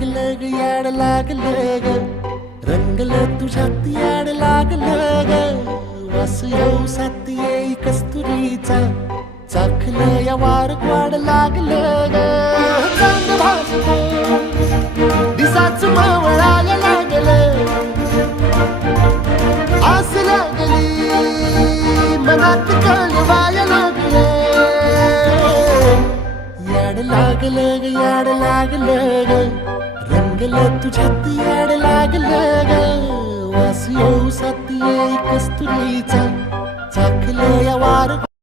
लागलं ग याड लागलं ग रंगलं तुझ्यात याड लागलं ग वास येऊ साथ येई कस्तुरीचा चाखलं या वार वाड लागलं ग चांग भासतो दिसाच मावळायला लागलं आस लागली मनात कळवायला लागलं याड लागलं ग याड लागलं ग रंगलं तुझ्यात याड लागलं ग वास येऊ साथ येई कस्तुरीचा चाखलं या वार